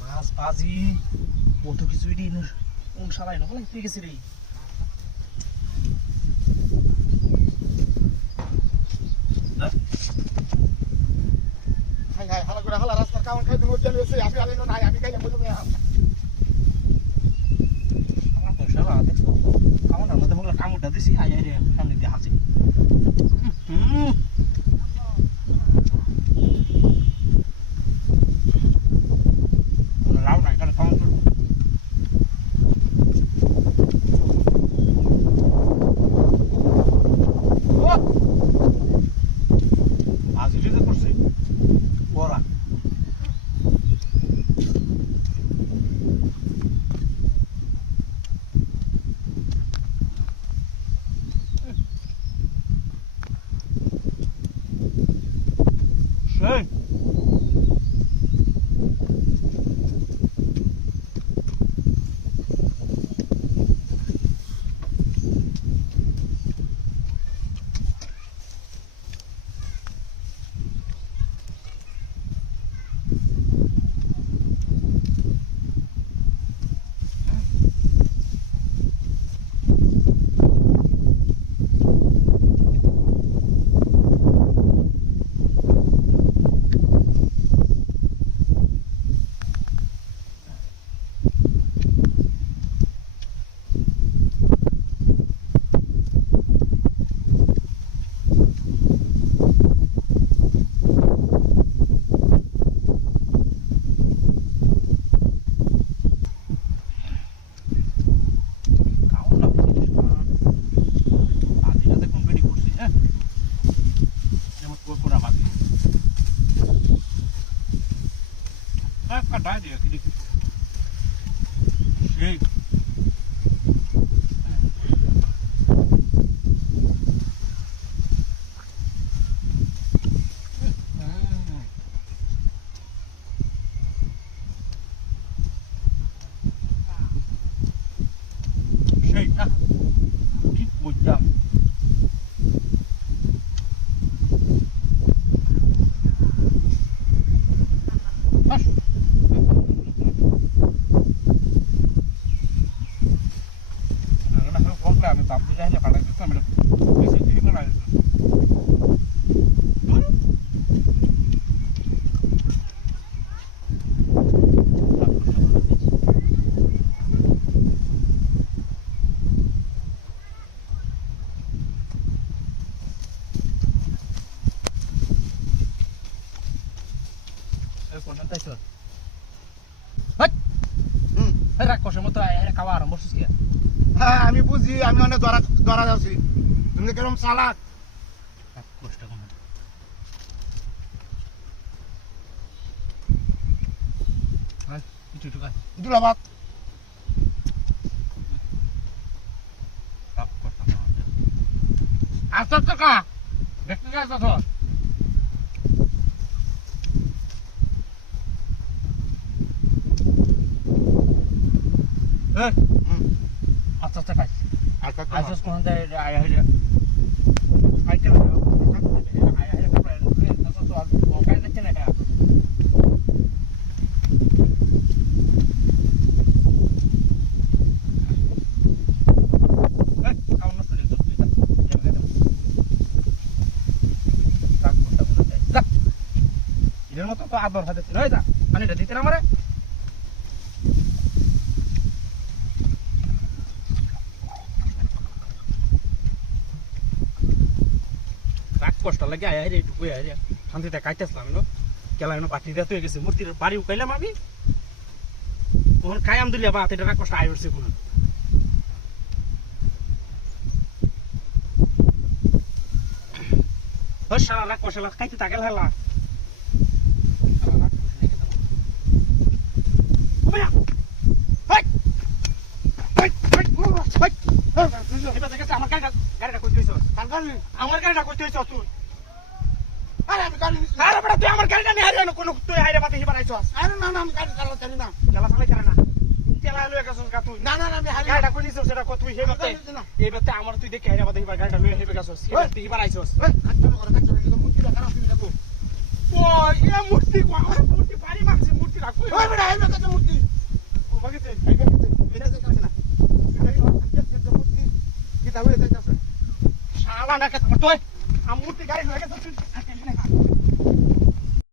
মাছ ভাজি কত কিছু এটি নকল হয়ে গেছে রে। তুমি আমি আলেন নাই তো দিছি আয় আয় verdade, aqui cheio. এই কোনটা তাইছো? হাট! হুম এই রাগ কষের মতো আয়, আয়, খাওয়া আরম্ভ করছিস কি? হ্যাঁ আমি বুঝি আমি অনেক ধরা যাচ্ছি তুমি কেরম চালাক কষটা একটু একটু। আস্তে আস্তে খা। দেখতে যাস তো আস্তে আস্তে খাইস আচ্ছা আইসস কোন আয়া হইলে খাইতে আয়া হইলে ওকাই দেখতে না হ্যাঁ এর মতো তো আদর হাতে নয় যা পানিটা দিতে না আমারে কষ্ট লাগে আয় রে একটু আয় রে শান্তিতে খাইতেছিলাম না কেলা এনে পাটি দিয়ে তুই গেছে মূর্তির বাড়ি উকাইলাম আমি তখন খাইয়াম দিলে বা এটা রাগ কষ্ট আয় উঠছে কোনো আমার গাড়িটা দিয়েছ কালকালি আমার গাড়িটা কই দিয়েছ তুই আরে বড় তুই আমার গাড়িটা নিয়ে হারিয়ে কোন তুই হাইরে বাতে হিবার আইছস আরে না না আমি গাড়ি চালাতে জানি না। চালা চালাই জানি না। তেলা তুই। আমি মূর্তি গাড়ি লয়ে গেছস